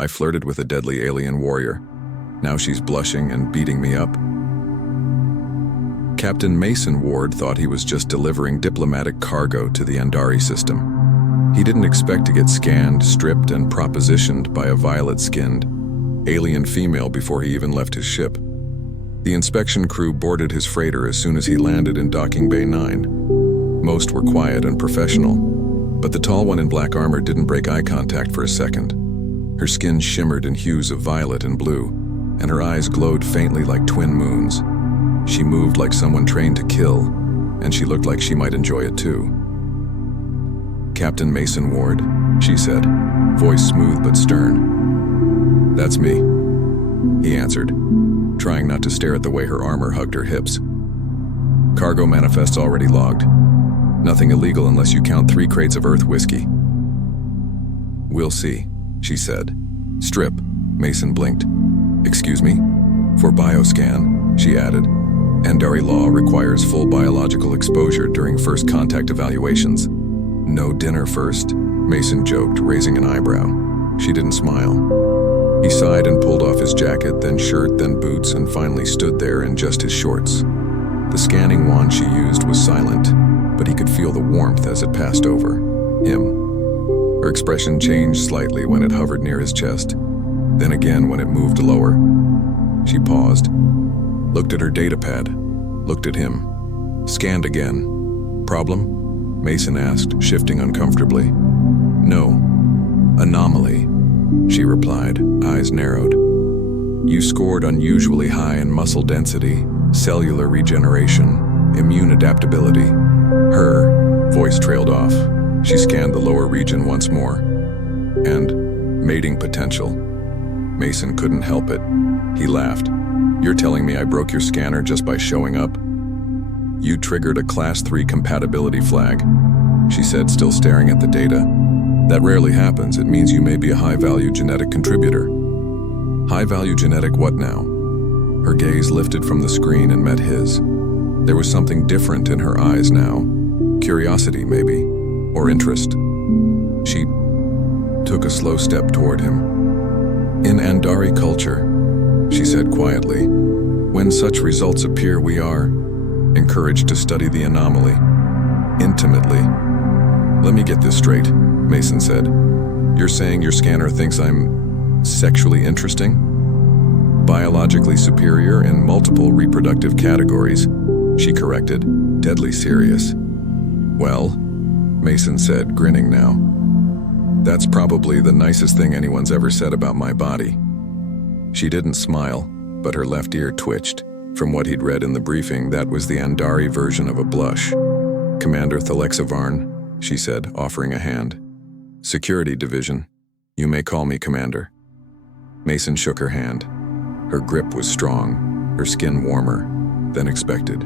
I flirted with a deadly alien warrior. Now she's blushing and beating me up. Captain Mason Ward thought he was just delivering diplomatic cargo to the Andari system. He didn't expect to get scanned, stripped, and propositioned by a violet-skinned alien female before he even left his ship. The inspection crew boarded his freighter as soon as he landed in Docking Bay 9. Most were quiet and professional, but the tall one in black armor didn't break eye contact for a second. Her skin shimmered in hues of violet and blue, and her eyes glowed faintly like twin moons. She moved like someone trained to kill, and she looked like she might enjoy it too. "Captain Mason Ward," she said, voice smooth but stern. "That's me," he answered, trying not to stare at the way her armor hugged her hips. "Cargo manifest's already logged. Nothing illegal unless you count 3 crates of Earth whiskey." "We'll see," she said. "Strip," Mason blinked. "Excuse me?" "For bioscan," she added. "Andari law requires full biological exposure during first contact evaluations." "No dinner first?" Mason joked, raising an eyebrow. She didn't smile. He sighed and pulled off his jacket, then shirt, then boots, and finally stood there in just his shorts. The scanning wand she used was silent, but he could feel the warmth as it passed over him. Her expression changed slightly when it hovered near his chest, then again when it moved lower. She paused, looked at her datapad, looked at him, scanned again. "Problem?" Mason asked, shifting uncomfortably. "No. Anomaly," she replied, eyes narrowed. "You scored unusually high in muscle density, cellular regeneration, immune adaptability." Her voice trailed off. She scanned the lower region once more. "And mating potential." Mason couldn't help it. He laughed. "You're telling me I broke your scanner just by showing up?" "You triggered a Class 3 compatibility flag," she said, still staring at the data. "That rarely happens. It means you may be a high-value genetic contributor." "High-value genetic what now?" Her gaze lifted from the screen and met his. There was something different in her eyes now. Curiosity, maybe, or interest. She took a slow step toward him. "In Andari culture," she said quietly, "when such results appear, we are encouraged to study the anomaly intimately." "Let me get this straight," Mason said. "You're saying your scanner thinks I'm sexually interesting? Biologically superior in multiple reproductive categories," she corrected, deadly serious. "Well," Mason said, grinning now, "that's probably the nicest thing anyone's ever said about my body." She didn't smile, but her left ear twitched. From what he'd read in the briefing, that was the Andari version of a blush. "Commander Thalexavarn," she said, offering a hand. "Security Division. You may call me Commander." Mason shook her hand. Her grip was strong, her skin warmer than expected.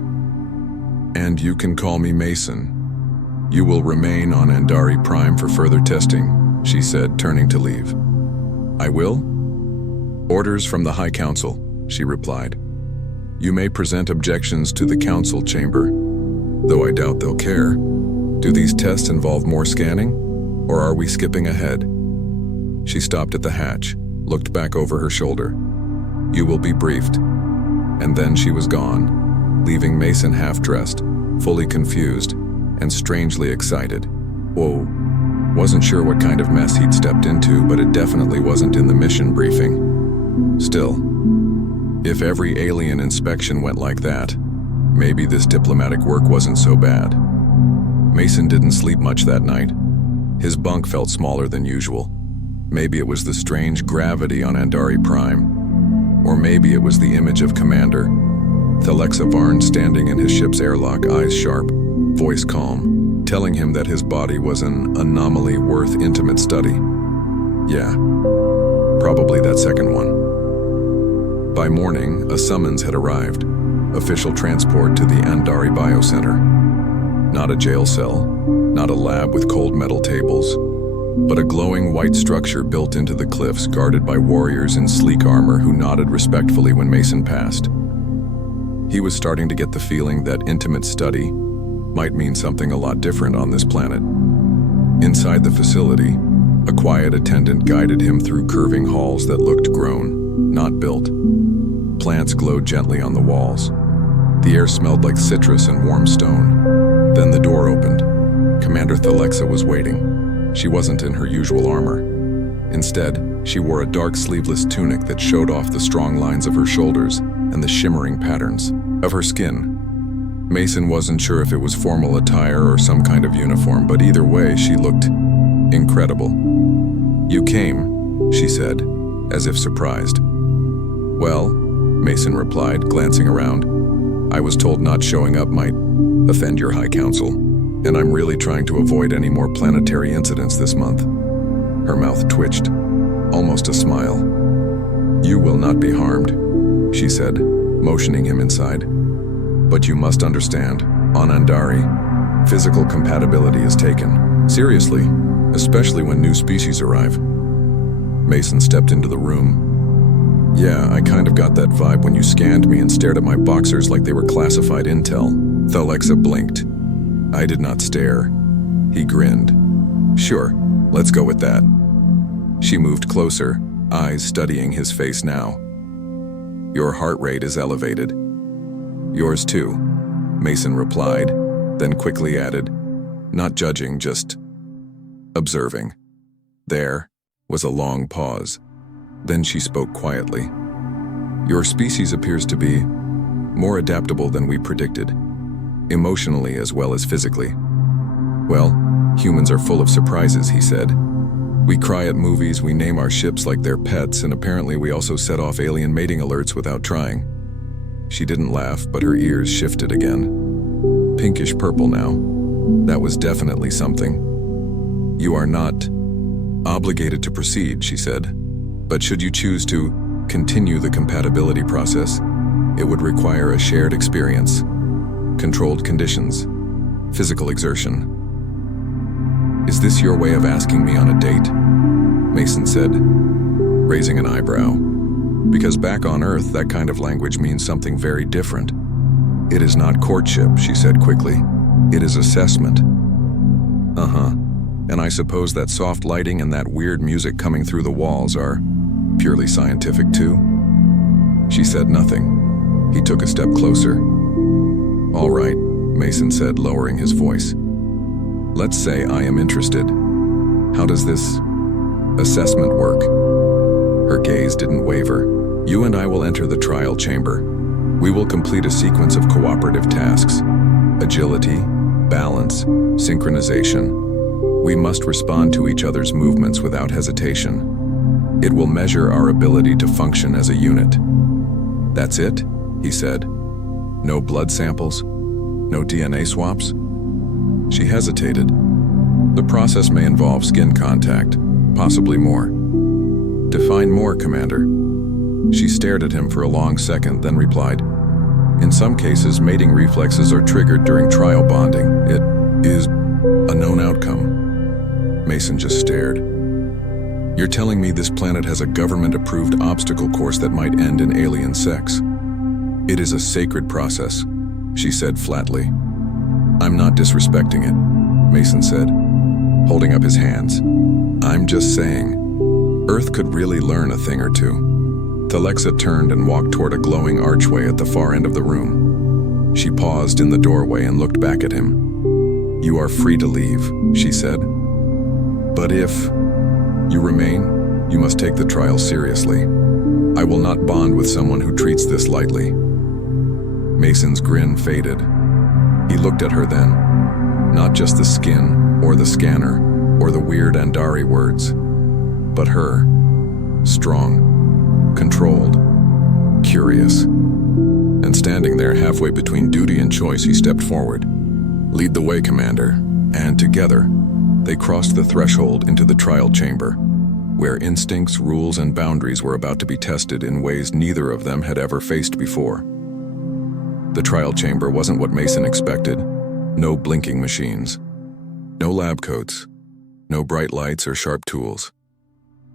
"And you can call me Mason. You will remain on Andari Prime for further testing," she said, turning to leave. "I will?" "Orders from the High Council," she replied. "You may present objections to the Council chamber, though I doubt they'll care. Do these tests involve more scanning, or are we skipping ahead?" She stopped at the hatch, looked back over her shoulder. "You will be briefed." And then she was gone, leaving Mason half-dressed, fully confused, and strangely excited. Whoa. Wasn't sure what kind of mess he'd stepped into, but it definitely wasn't in the mission briefing. Still, if every alien inspection went like that, maybe this diplomatic work wasn't so bad. Mason didn't sleep much that night. His bunk felt smaller than usual. Maybe it was the strange gravity on Andari Prime. Or maybe it was the image of Commander Thalexavarn standing in his ship's airlock, eyes sharp, voice calm, telling him that his body was an anomaly worth intimate study. Yeah, probably that second one. By morning, a summons had arrived. Official transport to the Andari Biocenter. Not a jail cell, not a lab with cold metal tables, but a glowing white structure built into the cliffs guarded by warriors in sleek armor who nodded respectfully when Mason passed. He was starting to get the feeling that intimate study might mean something a lot different on this planet. Inside the facility, A quiet attendant guided him through curving halls that looked grown, not built. Plants glowed gently on the walls. The air smelled like citrus and warm stone. Then the door opened. Commander Thalexa was waiting. She wasn't in her usual armor. Instead, she wore a dark sleeveless tunic that showed off the strong lines of her shoulders and the shimmering patterns of her skin. Mason wasn't sure if it was formal attire or some kind of uniform, but either way, she looked incredible. "You came," she said, as if surprised. "Well," Mason replied, glancing around, "I was told not showing up might offend your High Council, and I'm really trying to avoid any more planetary incidents this month." Her mouth twitched, almost a smile. "You will not be harmed," she said, motioning him inside. "But you must understand, on Andari, physical compatibility is taken seriously, especially when new species arrive." Mason stepped into the room. "Yeah, I kind of got that vibe when you scanned me and stared at my boxers like they were classified intel." Thalexa blinked. "I did not stare." He grinned. "Sure, let's go with that." She moved closer, eyes studying his face now. "Your heart rate is elevated." "Yours too," Mason replied, then quickly added, not judging, just observing. There was a long pause. Then she spoke quietly. "Your species appears to be more adaptable than we predicted, emotionally as well as physically." "Well, humans are full of surprises," he said. "We cry at movies, we name our ships like they're pets, and apparently we also set off alien mating alerts without trying." She didn't laugh, but her ears shifted again. Pinkish purple now. That was definitely something. "You are not obligated to proceed," she said. "But should you choose to continue the compatibility process, it would require a shared experience, controlled conditions, physical exertion." "Is this your way of asking me on a date?" Mason said, raising an eyebrow. "Because back on Earth, that kind of language means something very different." "It is not courtship," she said quickly. "It is assessment." "Uh-huh. And I suppose that soft lighting and that weird music coming through the walls are purely scientific too?" She said nothing. He took a step closer. "All right," Mason said, lowering his voice. "Let's say I am interested. How does this assessment work?" Her gaze didn't waver. "You and I will enter the trial chamber. We will complete a sequence of cooperative tasks. Agility, balance, synchronization. We must respond to each other's movements without hesitation. It will measure our ability to function as a unit." "That's it?" he said. "No blood samples? No DNA swaps?" She hesitated. "The process may involve skin contact, possibly more." "Define more, Commander." She stared at him for a long second, then replied, "In some cases, mating reflexes are triggered during trial bonding. It is a known outcome." Mason just stared. "You're telling me this planet has a government-approved obstacle course that might end in alien sex?" "It is a sacred process," she said flatly. "I'm not disrespecting it," Mason said, holding up his hands. "I'm just saying, Earth could really learn a thing or two." Thalexa turned and walked toward a glowing archway at the far end of the room. She paused in the doorway and looked back at him. "You are free to leave," she said. "But if you remain, you must take the trial seriously. I will not bond with someone who treats this lightly." Mason's grin faded. He looked at her then. Not just the skin, or the scanner, or the weird Andari words, but her. Strong, controlled, curious. And standing there halfway between duty and choice, he stepped forward. "Lead the way, Commander." And together, they crossed the threshold into the trial chamber, where instincts, rules, and boundaries were about to be tested in ways neither of them had ever faced before. The trial chamber wasn't what Mason expected. No blinking machines. No lab coats. No bright lights or sharp tools.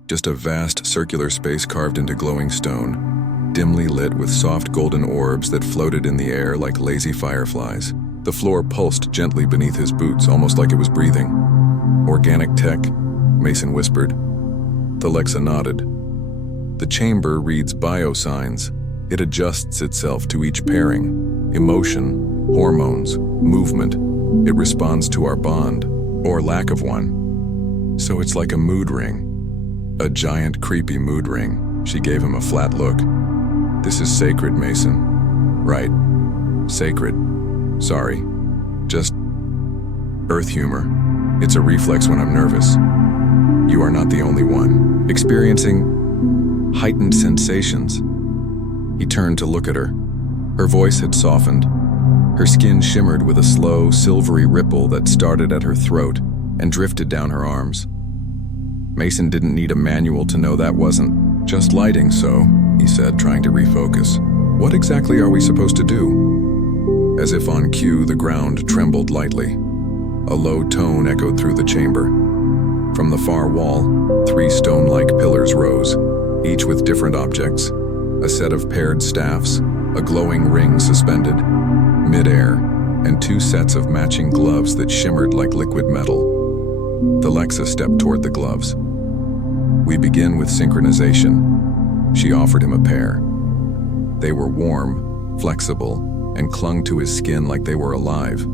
Just a vast circular space carved into glowing stone, dimly lit with soft golden orbs that floated in the air like lazy fireflies. The floor pulsed gently beneath his boots, almost like it was breathing. Organic tech, Mason whispered. Alexa nodded. The chamber reads biosigns. It adjusts itself to each pairing. Emotion, hormones, movement. It responds to our bond, or lack of one. So it's like a mood ring. A giant, creepy mood ring. She gave him a flat look. This is sacred, Mason. Right. Sacred. Sorry. Just Earth humor. It's a reflex when I'm nervous. You are not the only one experiencing heightened sensations. He turned to look at her. Her voice had softened. Her skin shimmered with a slow, silvery ripple that started at her throat and drifted down her arms. Mason didn't need a manual to know that wasn't just lighting, so, he said, trying to refocus. What exactly are we supposed to do? As if on cue, the ground trembled lightly. A low tone echoed through the chamber. From the far wall, 3 stone-like pillars rose, each with different objects. A set of paired staffs, a glowing ring suspended, mid-air, and 2 sets of matching gloves that shimmered like liquid metal. Alexa stepped toward the gloves. We begin with synchronization. She offered him a pair. They were warm, flexible, and clung to his skin like they were alive.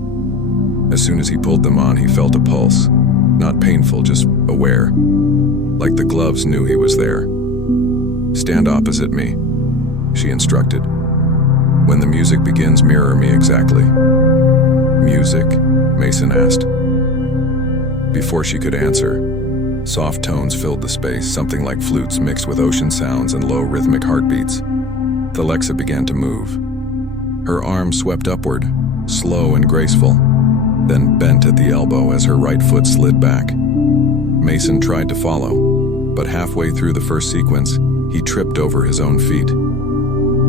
As soon as he pulled them on, he felt a pulse. Not painful, just aware. Like the gloves knew he was there. Stand opposite me, she instructed. When the music begins, mirror me exactly. Music? Mason asked. Before she could answer, soft tones filled the space, something like flutes mixed with ocean sounds and low rhythmic heartbeats. Alexa began to move. Her arm swept upward, slow and graceful, then bent at the elbow as her right foot slid back. Mason tried to follow, but halfway through the first sequence, he tripped over his own feet.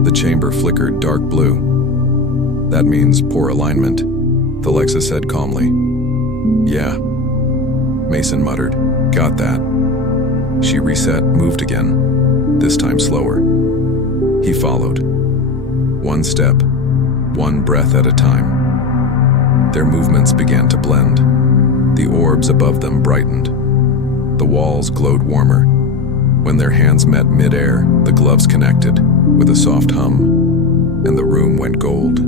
The chamber flickered dark blue. That means poor alignment, Alexa said calmly. Yeah, Mason muttered. Got that. She reset, moved again, this time slower. He followed. 1 step, 1 breath at a time. Their movements began to blend. The orbs above them brightened. The walls glowed warmer. When their hands met mid-air, the gloves connected with a soft hum, and the room went gold.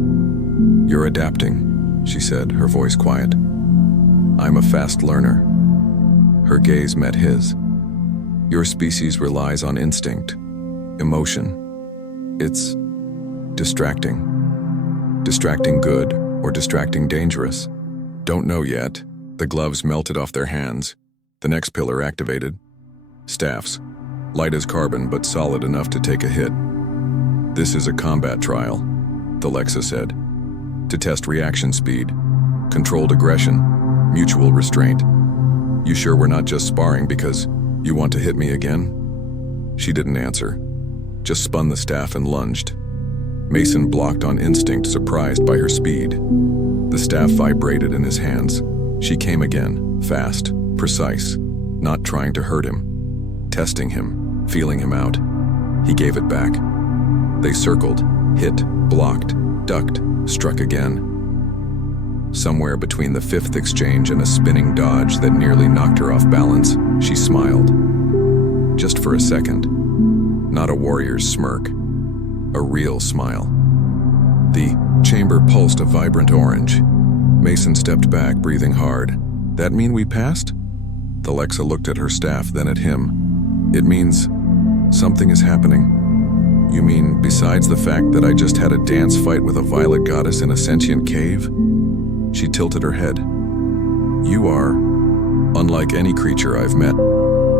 You're adapting, she said, her voice quiet. I'm a fast learner. Her gaze met his. Your species relies on instinct, emotion. It's distracting. Distracting good or distracting dangerous. Don't know yet. The gloves melted off their hands. The next pillar activated. Staffs. Light as carbon, but solid enough to take a hit. This is a combat trial, Alexa said. To test reaction speed, controlled aggression, mutual restraint. You sure we're not just sparring because you want to hit me again? She didn't answer, just spun the staff and lunged. Mason blocked on instinct, surprised by her speed. The staff vibrated in his hands. She came again, fast, precise, not trying to hurt him. Testing him, feeling him out. He gave it back. They circled, hit, blocked, ducked, struck again. Somewhere between the 5th exchange and a spinning dodge that nearly knocked her off balance, she smiled. Just for a second. Not a warrior's smirk. A real smile. The chamber pulsed a vibrant orange. Mason stepped back, breathing hard. That mean we passed? Alexa looked at her staff, then at him. It means something is happening. You mean besides the fact that I just had a dance fight with a violet goddess in a sentient cave? She tilted her head. You are unlike any creature I've met.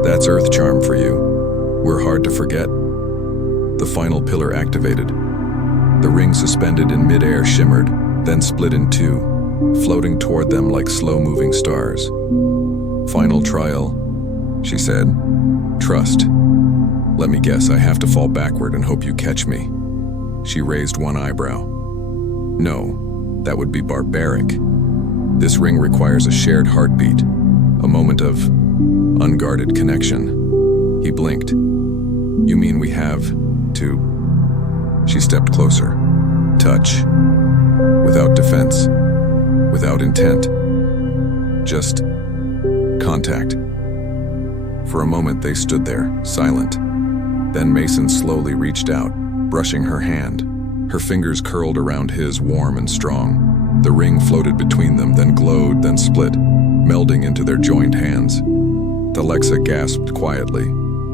That's Earth charm for you. We're hard to forget. The final pillar activated. The ring suspended in midair shimmered, then split in 2, floating toward them like slow-moving stars. Final trial, she said. Trust. Let me guess, I have to fall backward and hope you catch me. She raised one eyebrow. No, that would be barbaric. This ring requires a shared heartbeat, a moment of unguarded connection. He blinked. You mean we have to? She stepped closer. Touch. Without defense. Without intent. Just contact. For a moment they stood there, silent. Then Mason slowly reached out, brushing her hand. Her fingers curled around his, warm and strong. The ring floated between them, then glowed, then split, melding into their joined hands. Alexa gasped quietly.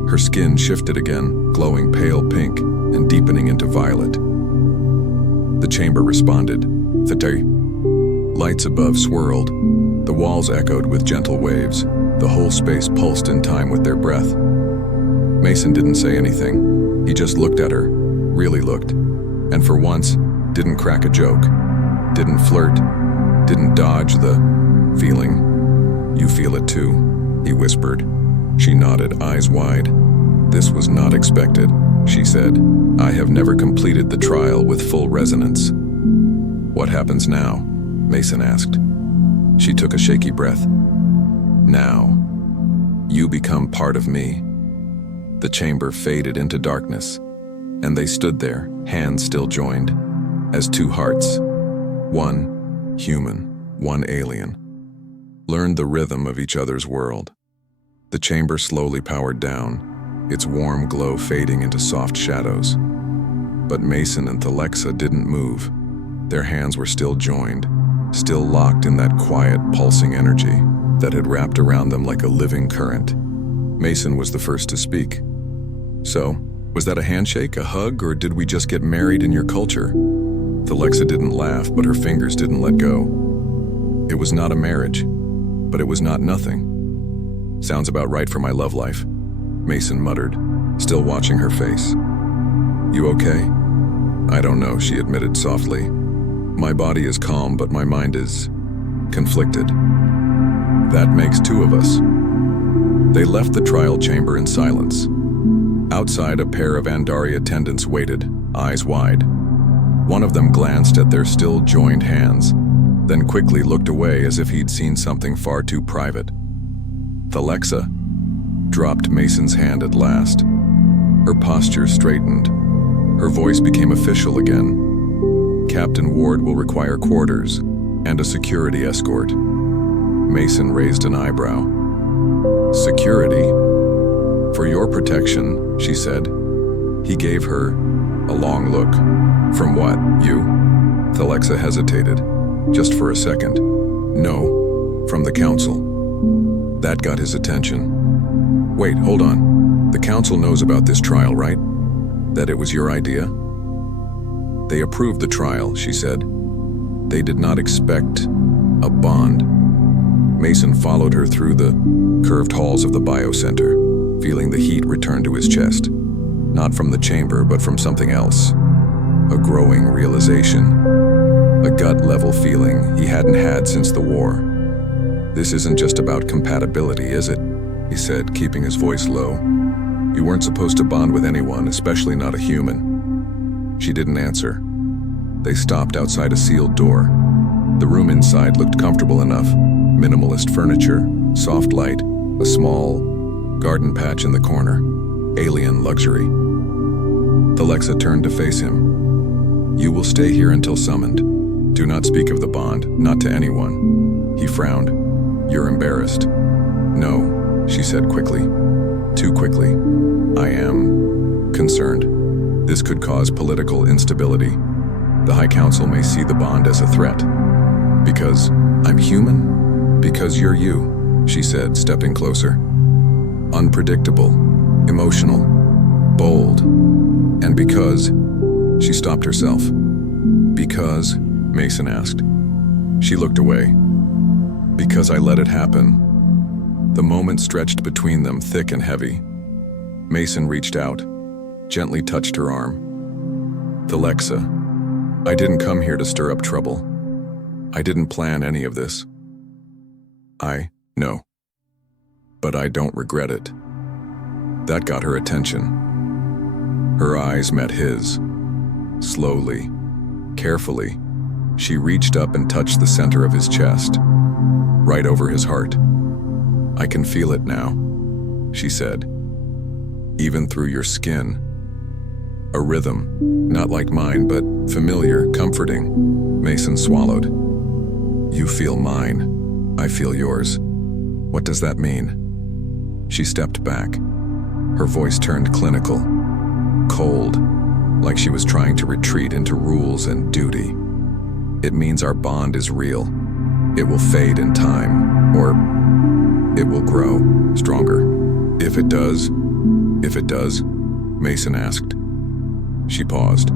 Her skin shifted again, glowing pale pink and deepening into violet. The chamber responded. The lights above swirled. The walls echoed with gentle waves. The whole space pulsed in time with their breath. Mason didn't say anything. He just looked at her, really looked. And for once, didn't crack a joke. Didn't flirt. Didn't dodge the feeling. You feel it too, he whispered. She nodded, eyes wide. This was not expected, she said. I have never completed the trial with full resonance. What happens now? Mason asked. She took a shaky breath. Now, you become part of me. The chamber faded into darkness, and they stood there, hands still joined, as two hearts. One human, one alien. Learned the rhythm of each other's world. The chamber slowly powered down, its warm glow fading into soft shadows. But Mason and Alexa didn't move. Their hands were still joined, still locked in that quiet, pulsing energy that had wrapped around them like a living current. Mason was the first to speak. So, was that a handshake, a hug, or did we just get married in your culture? Alexa didn't laugh, but her fingers didn't let go. It was not a marriage, but it was not nothing. Sounds about right for my love life, Mason muttered, still watching her face. You okay? I don't know, she admitted softly. My body is calm, but my mind is conflicted. That makes two of us. They left the trial chamber in silence. Outside, a pair of Andari attendants waited, eyes wide. One of them glanced at their still joined hands, then quickly looked away as if he'd seen something far too private. Alexa dropped Mason's hand at last. Her posture straightened. Her voice became official again. Captain Ward will require quarters and a security escort. Mason raised an eyebrow. Security? For your protection, she said. He gave her a long look. From what, you? Alexa hesitated, just for a second. No, from the council. That got his attention. Wait, hold on. The council knows about this trial, right? That it was your idea? They approved the trial, she said. They did not expect a bond. Mason followed her through the curved halls of the biocenter, feeling the heat return to his chest. Not from the chamber, but from something else. A growing realization. A gut-level feeling he hadn't had since the war. This isn't just about compatibility, is it? He said, keeping his voice low. You weren't supposed to bond with anyone, especially not a human. She didn't answer. They stopped outside a sealed door. The room inside looked comfortable enough. Minimalist furniture, soft light, a small garden patch in the corner. Alien luxury. Alexa turned to face him. You will stay here until summoned. Do not speak of the bond, not to anyone. He frowned. You're embarrassed. No, she said quickly. Too quickly. I am concerned. This could cause political instability. The High Council may see the bond as a threat. Because I'm human? Because you're you, she said, stepping closer. Unpredictable, emotional, bold. And because... She stopped herself. Because, Mason asked. She looked away. Because I let it happen. The moment stretched between them, thick and heavy. Mason reached out, gently touched her arm. Alexa, I didn't come here to stir up trouble. I didn't plan any of this. I know. But I don't regret it. That got her attention. Her eyes met his. Slowly, carefully, she reached up and touched the center of his chest, right over his heart. I can feel it now, she said. Even through your skin. A rhythm, not like mine, but familiar, comforting. Mason swallowed. You feel mine. I feel yours. What does that mean? She stepped back. Her voice turned clinical, cold, like she was trying to retreat into rules and duty. It means our bond is real. It will fade in time, or it will grow stronger. If it does, Mason asked. She paused.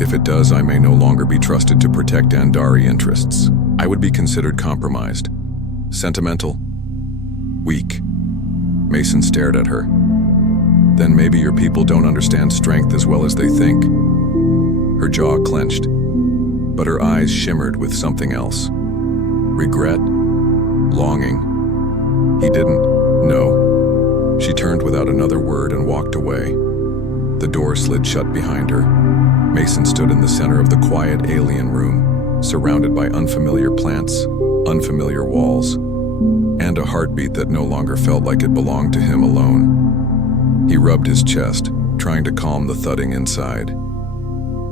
If it does, I may no longer be trusted to protect Andari interests. I would be considered compromised. Sentimental? Weak. Mason stared at her. Then maybe your people don't understand strength as well as they think. Her jaw clenched, but her eyes shimmered with something else. Regret? Longing? He didn't know. She turned without another word and walked away. The door slid shut behind her. Mason stood in the center of the quiet alien room, surrounded by unfamiliar plants, unfamiliar walls, and a heartbeat that no longer felt like it belonged to him alone. He rubbed his chest, trying to calm the thudding inside.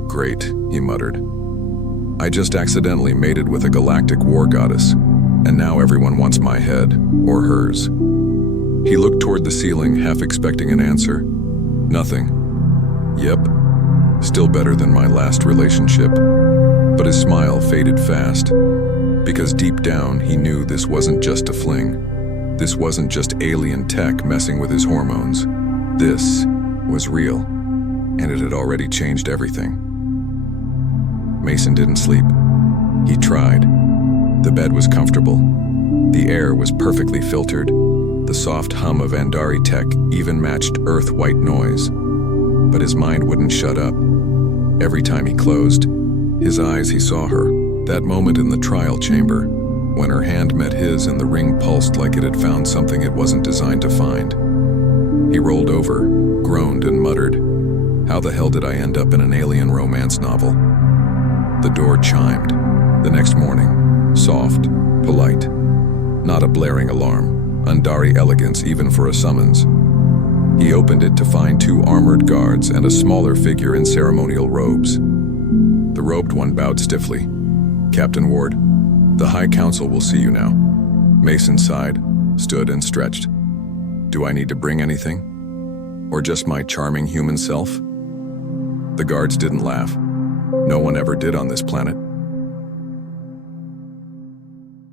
Great, he muttered. I just accidentally mated with a galactic war goddess, and now everyone wants my head, or hers. He looked toward the ceiling, half expecting an answer. Nothing. Yep, still better than my last relationship. But his smile faded fast, because deep down he knew this wasn't just a fling. This wasn't just alien tech messing with his hormones. This was real, and it had already changed everything. Mason didn't sleep. He tried. The bed was comfortable. The air was perfectly filtered. The soft hum of Andari tech even matched earth-white noise. But his mind wouldn't shut up. Every time he closed his eyes, he saw her. That moment in the trial chamber, when her hand met his and the ring pulsed like it had found something it wasn't designed to find. He rolled over, groaned, and muttered, "How the hell did I end up in an alien romance novel?" The door chimed. The next morning, soft, polite. Not a blaring alarm, Andari elegance even for a summons. He opened it to find 2 armored guards and a smaller figure in ceremonial robes. The robed one bowed stiffly. "Captain Ward, the High Council will see you now." Mason sighed, stood, and stretched. "Do I need to bring anything? Or just my charming human self?" The guards didn't laugh. No one ever did on this planet.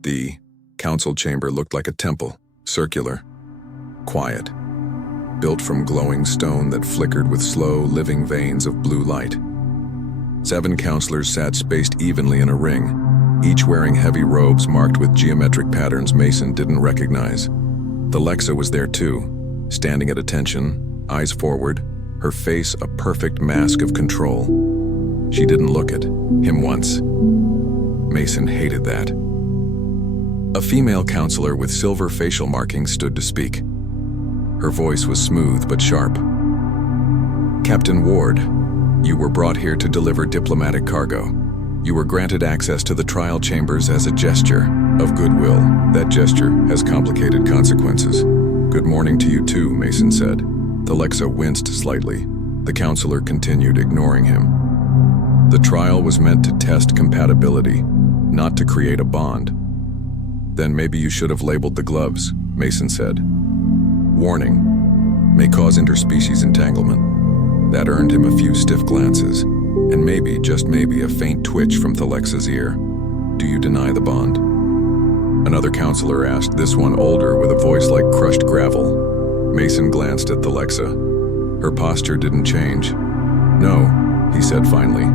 The council chamber looked like a temple, circular, quiet, built from glowing stone that flickered with slow, living veins of blue light. 7 counselors sat spaced evenly in a ring, each wearing heavy robes marked with geometric patterns Mason didn't recognize. The Lexa was there too, standing at attention, eyes forward, her face a perfect mask of control. She didn't look at him once. Mason hated that. A female counselor with silver facial markings stood to speak. Her voice was smooth but sharp. "Captain Ward, you were brought here to deliver diplomatic cargo. You were granted access to the trial chambers as a gesture of goodwill. That gesture has complicated consequences." "Good morning to you too," Mason said. The Lexa winced slightly. The counselor continued, ignoring him. "The trial was meant to test compatibility, not to create a bond." "Then maybe you should have labeled the gloves," Mason said. "Warning, may cause interspecies entanglement." That earned him a few stiff glances, and maybe, just maybe, a faint twitch from Thalexa's ear. "Do you deny the bond?" Another counselor asked, this one older with a voice like crushed gravel. Mason glanced at Thalexa. Her posture didn't change. "No," he said finally.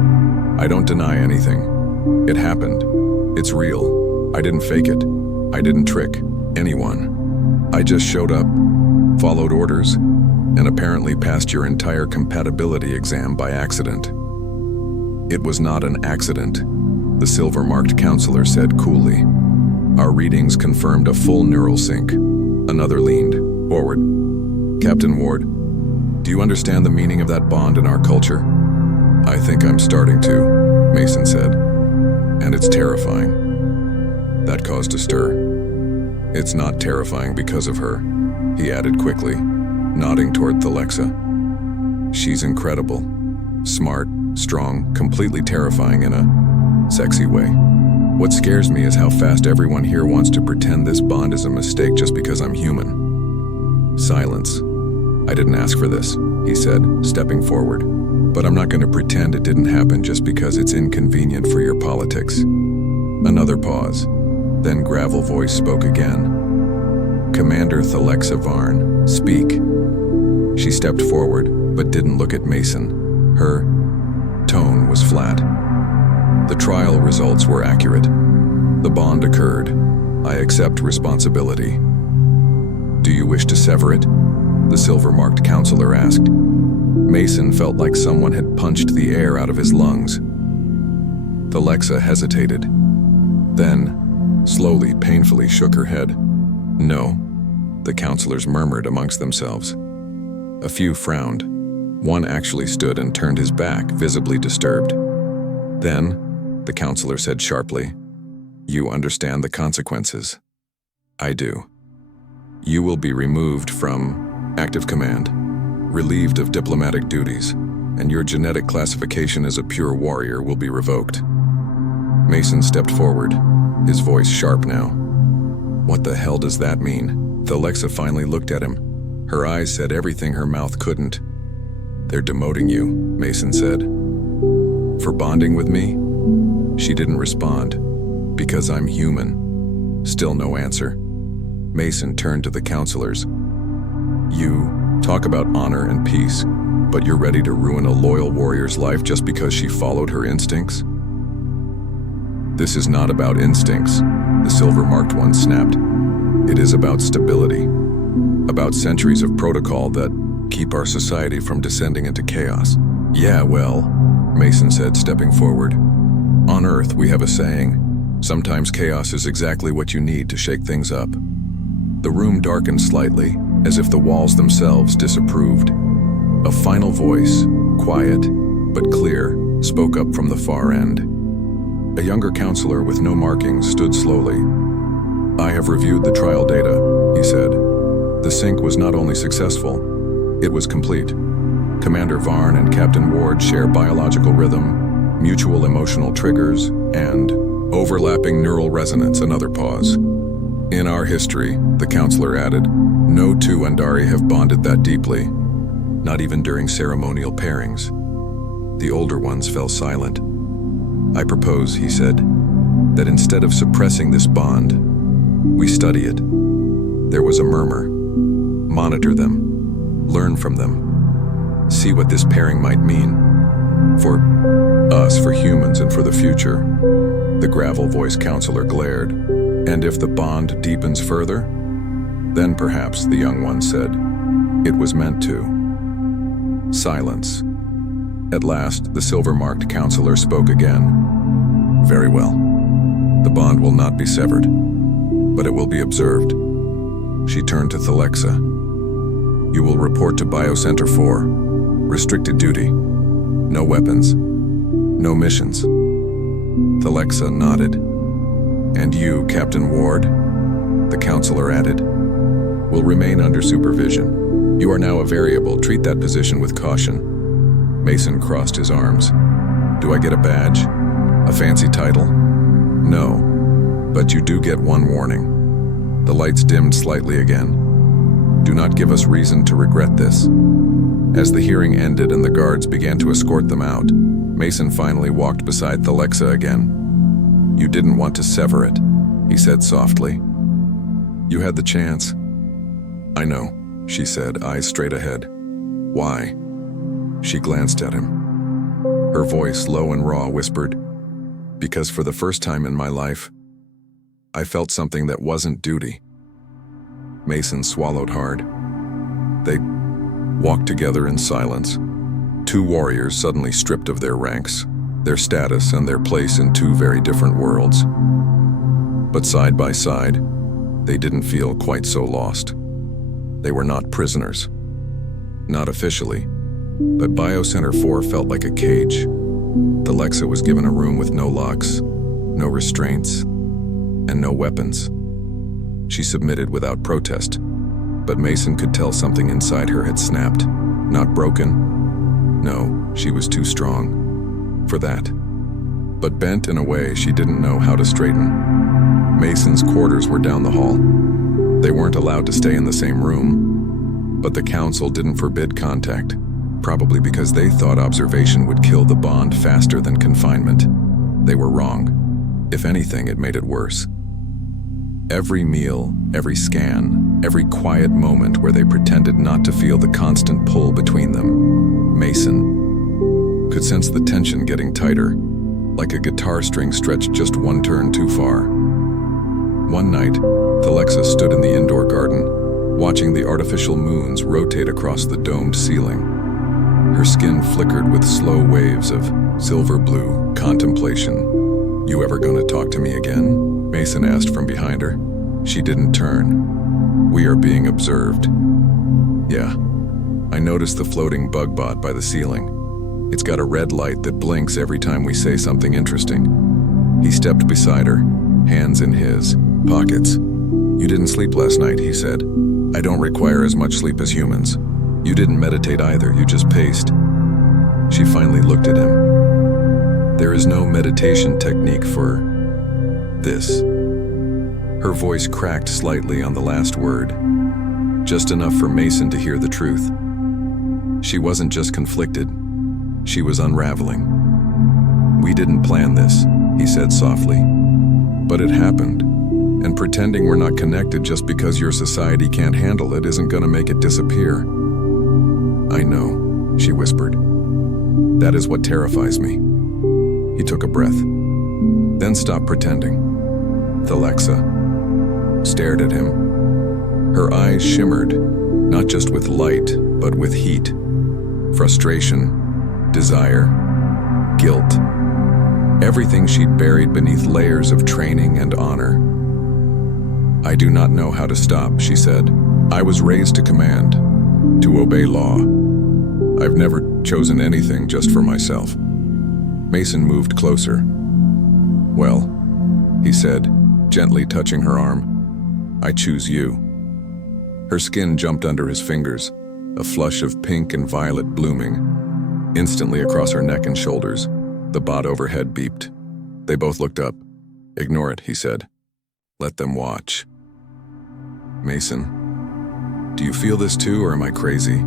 "I don't deny anything. It happened. It's real. I didn't fake it. I didn't trick anyone. I just showed up, followed orders, and apparently passed your entire compatibility exam by accident." "It was not an accident," the silver-marked counselor said coolly. "Our readings confirmed a full neural sync." Another leaned forward. "Captain Ward, do you understand the meaning of that bond in our culture?" "I think I'm starting to," Mason said. "And it's terrifying." That caused a stir. "It's not terrifying because of her," he added quickly, nodding toward Thalexa. "She's incredible. Smart, strong, completely terrifying in a sexy way. What scares me is how fast everyone here wants to pretend this bond is a mistake just because I'm human." Silence. "I didn't ask for this," he said, stepping forward. "But I'm not going to pretend it didn't happen just because it's inconvenient for your politics." Another pause. Then Gravel voice spoke again. "Commander Thalexa Varn, speak." She stepped forward, but didn't look at Mason. Her tone was flat. "The trial results were accurate. The bond occurred. I accept responsibility." "Do you wish to sever it?" the silver-marked counselor asked. Mason felt like someone had punched the air out of his lungs. Thalexa hesitated. Then, slowly, painfully shook her head. "No," the counselors murmured amongst themselves. A few frowned. One actually stood and turned his back, visibly disturbed. Then, the counselor said sharply, "You understand the consequences." "I do. You will be removed from active command, relieved of diplomatic duties, and your genetic classification as a pure warrior will be revoked." Mason stepped forward, his voice sharp now. "What the hell does that mean?" Thalexa finally looked at him. Her eyes said everything her mouth couldn't. "They're demoting you," Mason said. "For bonding with me?" She didn't respond. "Because I'm human." Still no answer. Mason turned to the counselors. "You talk about honor and peace, but you're ready to ruin a loyal warrior's life just because she followed her instincts?" "This is not about instincts," the silver-marked one snapped. "It is about stability, about centuries of protocol that keep our society from descending into chaos." "Yeah, well," Mason said, stepping forward. "On Earth, we have a saying, sometimes chaos is exactly what you need to shake things up." The room darkened slightly, as if the walls themselves disapproved. A final voice, quiet but clear, spoke up from the far end. A younger counselor with no markings stood slowly. "I have reviewed the trial data," he said. "The sync was not only successful, it was complete. Commander Varn and Captain Ward share biological rhythm, mutual emotional triggers, and overlapping neural resonance." Another pause. "In our history," the counselor added, "no two Andari have bonded that deeply, not even during ceremonial pairings." The older ones fell silent. "I propose," he said, "that instead of suppressing this bond, we study it." There was a murmur. "Monitor them. Learn from them. See what this pairing might mean. For us, for humans, and for the future." The gravel-voiced counselor glared. "And if the bond deepens further?" "Then perhaps," the young one said. "It was meant to." Silence. At last, the silver-marked counselor spoke again. "Very well. The bond will not be severed, but it will be observed." She turned to Thalexa. "You will report to Biocenter 4. Restricted duty. No weapons. No missions." Thalexa nodded. "And you, Captain Ward," the counselor added, "will remain under supervision. You are now a variable. Treat that position with caution." Mason crossed his arms. "Do I get a badge? A fancy title?" "No, but you do get one warning." The lights dimmed slightly again. "Do not give us reason to regret this." As the hearing ended and the guards began to escort them out, Mason finally walked beside Thalexa again. "You didn't want to sever it," he said softly. "You had the chance." "I know," she said, eyes straight ahead. "Why?" She glanced at him. Her voice, low and raw, whispered, "Because for the first time in my life, I felt something that wasn't duty." Mason swallowed hard. They walked together in silence. Two warriors suddenly stripped of their ranks, their status, and their place in two very different worlds. But side by side, they didn't feel quite so lost. They were not prisoners. Not officially, but Biocenter 4 felt like a cage. Thalexa was given a room with no locks, no restraints, and no weapons. She submitted without protest, but Mason could tell something inside her had snapped. Not broken. No, she was too strong for that. But bent in a way she didn't know how to straighten. Mason's quarters were down the hall. They weren't allowed to stay in the same room. But the council didn't forbid contact, probably because they thought observation would kill the bond faster than confinement. They were wrong. If anything, it made it worse. Every meal, every scan, every quiet moment where they pretended not to feel the constant pull between them, Mason could sense the tension getting tighter, like a guitar string stretched just one turn too far. One night, Alexa stood in the indoor garden, watching the artificial moons rotate across the domed ceiling. Her skin flickered with slow waves of silver blue contemplation. "You ever gonna talk to me again?" Mason asked from behind her. She didn't turn. "We are being observed." "Yeah. I noticed the floating bug bot by the ceiling. It's got a red light that blinks every time we say something interesting." He stepped beside her, hands in his pockets. "You didn't sleep last night," he said. "I don't require as much sleep as humans. You didn't meditate either, you just paced." She finally looked at him. "There is no meditation technique for this." Her voice cracked slightly on the last word, just enough for Mason to hear the truth. She wasn't just conflicted, she was unraveling. "We didn't plan this," he said softly. "But it happened. And pretending we're not connected just because your society can't handle it isn't gonna make it disappear." "I know," she whispered. "That is what terrifies me." He took a breath, then stopped pretending. Alexa stared at him. Her eyes shimmered, not just with light, but with heat. Frustration, desire, guilt. Everything she'd buried beneath layers of training and honor. "I do not know how to stop," she said. "I was raised to command, to obey law. I've never chosen anything just for myself." Mason moved closer. "Well," he said, gently touching her arm, "I choose you." Her skin jumped under his fingers, a flush of pink and violet blooming. Instantly across her neck and shoulders, the bot overhead beeped. They both looked up. "Ignore it," he said. "Let them watch." "Mason, do you feel this too, or am I crazy?"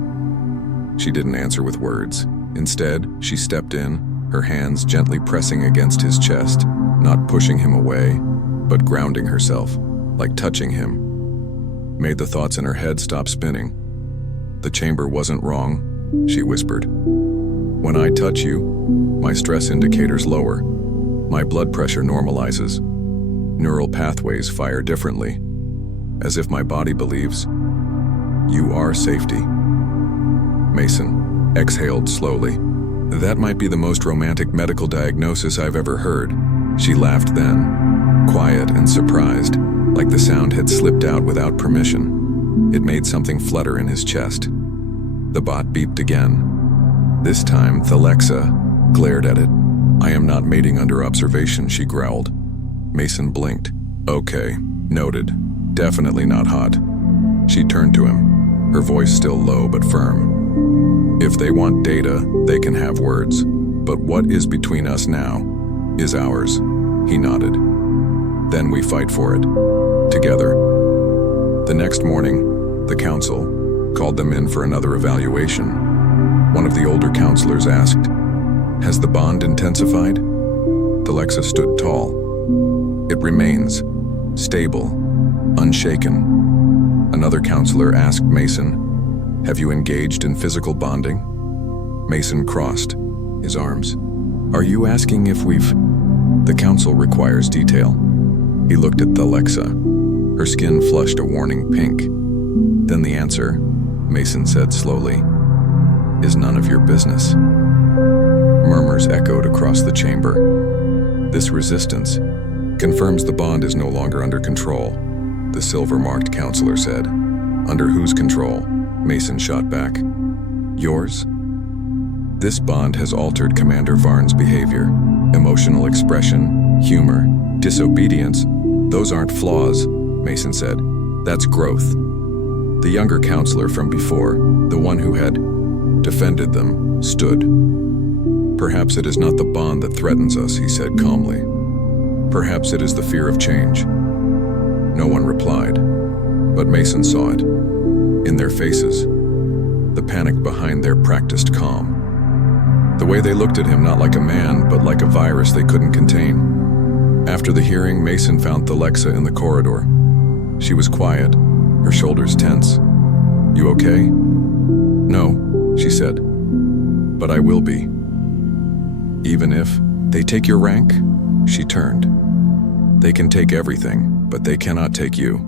She didn't answer with words. Instead, she stepped in, her hands gently pressing against his chest, not pushing him away, but grounding herself, like touching him. Made the thoughts in her head stop spinning. "The chamber wasn't wrong," she whispered. "When I touch you, my stress indicators lower. My blood pressure normalizes. Neural pathways fire differently, as if my body believes you are safety." Mason exhaled slowly. "That might be the most romantic medical diagnosis I've ever heard." She laughed then, quiet and surprised, like the sound had slipped out without permission. It made something flutter in his chest. The bot beeped again. This time, Alexa glared at it. "I am not mating under observation," she growled. Mason blinked. "Okay, noted. Definitely not hot." She turned to him, her voice still low but firm. "If they want data, they can have words. But what is between us now is ours." He nodded. "Then we fight for it. Together." The next morning, the council called them in for another evaluation. One of the older counselors asked, "Has the bond intensified?" Alexa stood tall. "It remains stable, unshaken." Another counselor asked Mason, "Have you engaged in physical bonding?" Mason crossed his arms. "Are you asking if we've—" "The council requires detail." He looked at Alexa. Her skin flushed a warning pink. "Then the answer," Mason said slowly, "is none of your business." Murmurs echoed across the chamber. "This resistance confirms the bond is no longer under control," the silver-marked counselor said. "Under whose control?" Mason shot back. "Yours?" "This bond has altered Commander Varn's behavior. Emotional expression, humor, disobedience. Those aren't flaws," Mason said. "That's growth." The younger counselor from before, the one who had defended them, stood. "Perhaps it is not the bond that threatens us," he said calmly. "Perhaps it is the fear of change." No one replied, but Mason saw it. In their faces, the panic behind their practiced calm. The way they looked at him, not like a man, but like a virus they couldn't contain. After the hearing, Mason found Alexa in the corridor. She was quiet, her shoulders tense. "You okay?" "No," she said. "But I will be." "Even if they take your rank?" She turned. "They can take everything, but they cannot take you."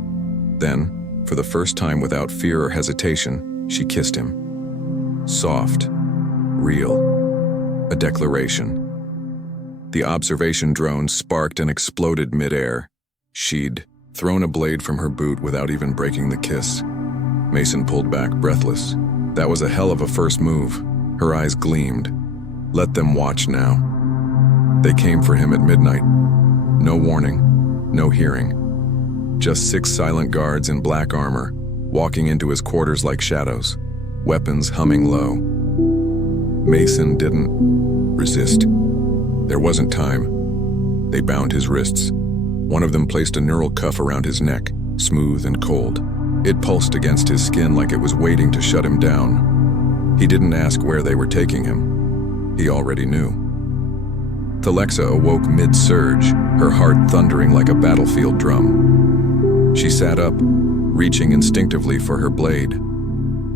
Then, for the first time without fear or hesitation, she kissed him. Soft, real, a declaration. The observation drone sparked and exploded mid-air. She'd thrown a blade from her boot without even breaking the kiss. Mason pulled back, breathless. That was a hell of a first move. Her eyes gleamed. Let them watch now. They came for him at midnight. No warning, no hearing. Just 6 silent guards in black armor, walking into his quarters like shadows, weapons humming low. Mason didn't resist. There wasn't time. They bound his wrists. One of them placed a neural cuff around his neck, smooth and cold. It pulsed against his skin like it was waiting to shut him down. He didn't ask where they were taking him. He already knew. Alexa awoke mid-surge, her heart thundering like a battlefield drum. She sat up, reaching instinctively for her blade,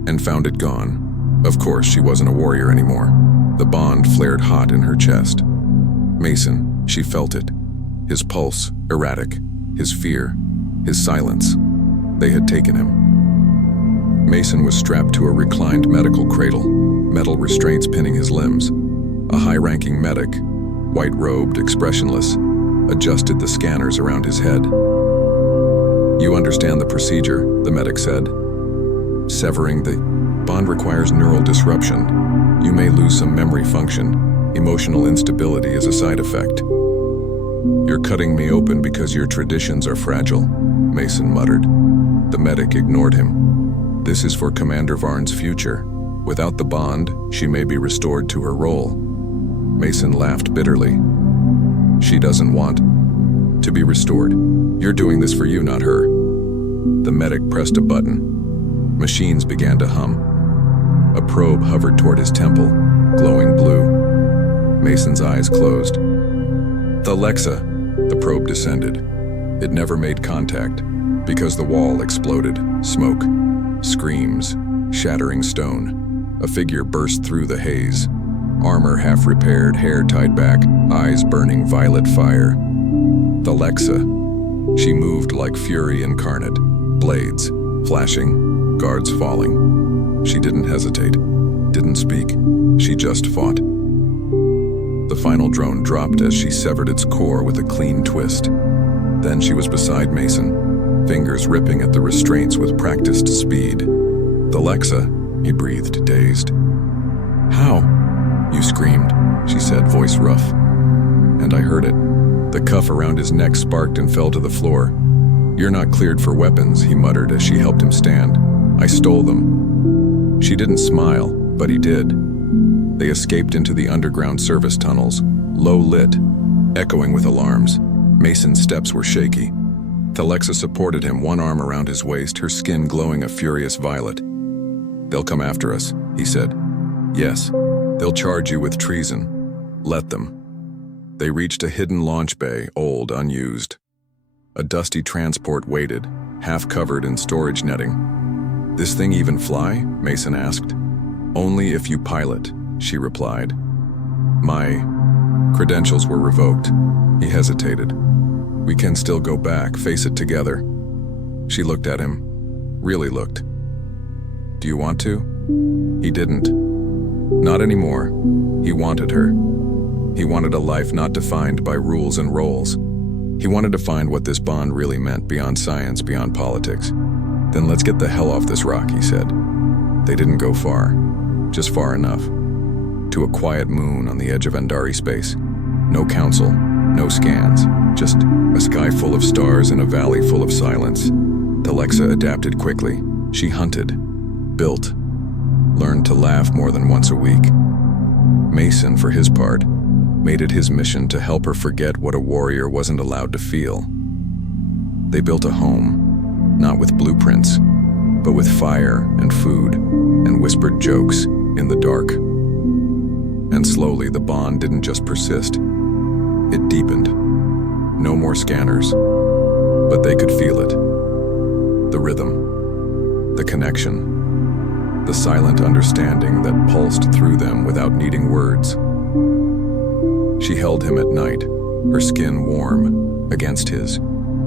and found it gone. Of course, she wasn't a warrior anymore. The bond flared hot in her chest. Mason, she felt it. His pulse, erratic. His fear. His silence. They had taken him. Mason was strapped to a reclined medical cradle, metal restraints pinning his limbs. A high-ranking medic, white-robed, expressionless, adjusted the scanners around his head. "You understand the procedure," the medic said. "Severing the bond requires neural disruption. You may lose some memory function. Emotional instability is a side effect." "You're cutting me open because your traditions are fragile," Mason muttered. The medic ignored him. "This is for Commander Varn's future. Without the bond, she may be restored to her role." Mason laughed bitterly. "She doesn't want to be restored. You're doing this for you, not her." The medic pressed a button. Machines began to hum. A probe hovered toward his temple, glowing blue. Mason's eyes closed. "Alexa," the probe descended. It never made contact, because the wall exploded. Smoke, screams, shattering stone. A figure burst through the haze. Armor half repaired, hair tied back, eyes burning violet fire. Alexa. She moved like fury incarnate. Blades, flashing, guards falling. She didn't hesitate, didn't speak. She just fought. The final drone dropped as she severed its core with a clean twist. Then she was beside Mason, fingers ripping at the restraints with practiced speed. "Alexa," he breathed, dazed. "How?" "You screamed," she said, voice rough. "And I heard it." The cuff around his neck sparked and fell to the floor. "You're not cleared for weapons," he muttered as she helped him stand. "I stole them." She didn't smile, but he did. They escaped into the underground service tunnels, low lit, echoing with alarms. Mason's steps were shaky. Alexa supported him, one arm around his waist, her skin glowing a furious violet. "They'll come after us," he said. "Yes, they'll charge you with treason. Let them." They reached a hidden launch bay, old, unused. A dusty transport waited, half covered in storage netting. "This thing even fly?" Mason asked. "Only if you pilot," she replied. "My credentials were revoked." He hesitated. "We can still go back, face it together." She looked at him, really looked. "Do you want to?" He didn't. Not anymore. He wanted her. He wanted a life not defined by rules and roles. He wanted to find what this bond really meant, beyond science, beyond politics. "Then let's get the hell off this rock," he said. They didn't go far, just far enough. To a quiet moon on the edge of Andari space. No council, no scans, just a sky full of stars and a valley full of silence. Alexa adapted quickly. She hunted, built, learned to laugh more than once a week. Mason, for his part, made it his mission to help her forget what a warrior wasn't allowed to feel. They built a home, not with blueprints, but with fire and food and whispered jokes in the dark. And slowly the bond didn't just persist, it deepened. No more scanners, but they could feel it. The rhythm, the connection, the silent understanding that pulsed through them without needing words. She held him at night, her skin warm against his.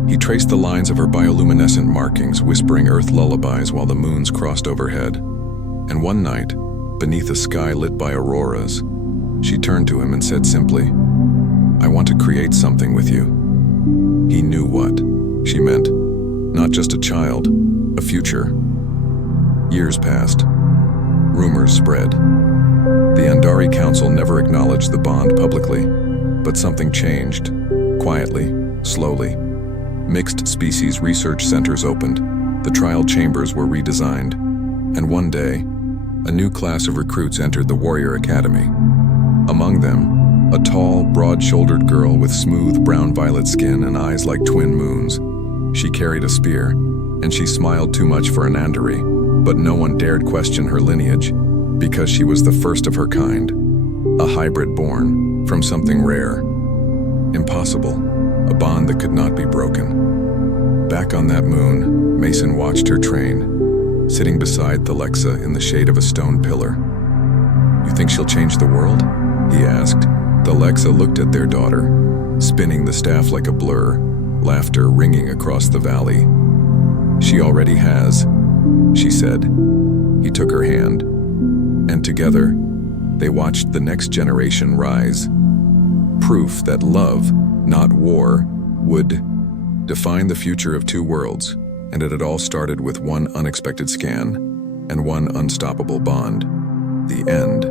He traced the lines of her bioluminescent markings, whispering earth lullabies while the moons crossed overhead. And one night, beneath a sky lit by auroras, she turned to him and said simply, "I want to create something with you." He knew what she meant. Not just a child, a future. Years passed. Rumors spread. The Andari Council never acknowledged the bond publicly, but something changed, quietly, slowly. Mixed species research centers opened, the trial chambers were redesigned, and one day, a new class of recruits entered the Warrior Academy. Among them, a tall, broad-shouldered girl with smooth brown-violet skin and eyes like twin moons. She carried a spear, and she smiled too much for an Andari, but no one dared question her lineage, because she was the first of her kind, a hybrid born from something rare. Impossible, a bond that could not be broken. Back on that moon, Mason watched her train, sitting beside Thalexa in the shade of a stone pillar. "You think she'll change the world?" he asked. Thalexa looked at their daughter, spinning the staff like a blur, laughter ringing across the valley. "She already has," she said. He took her hand, and together, they watched the next generation rise. Proof that love, not war, would define the future of two worlds, and it had all started with one unexpected scan and one unstoppable bond. The end.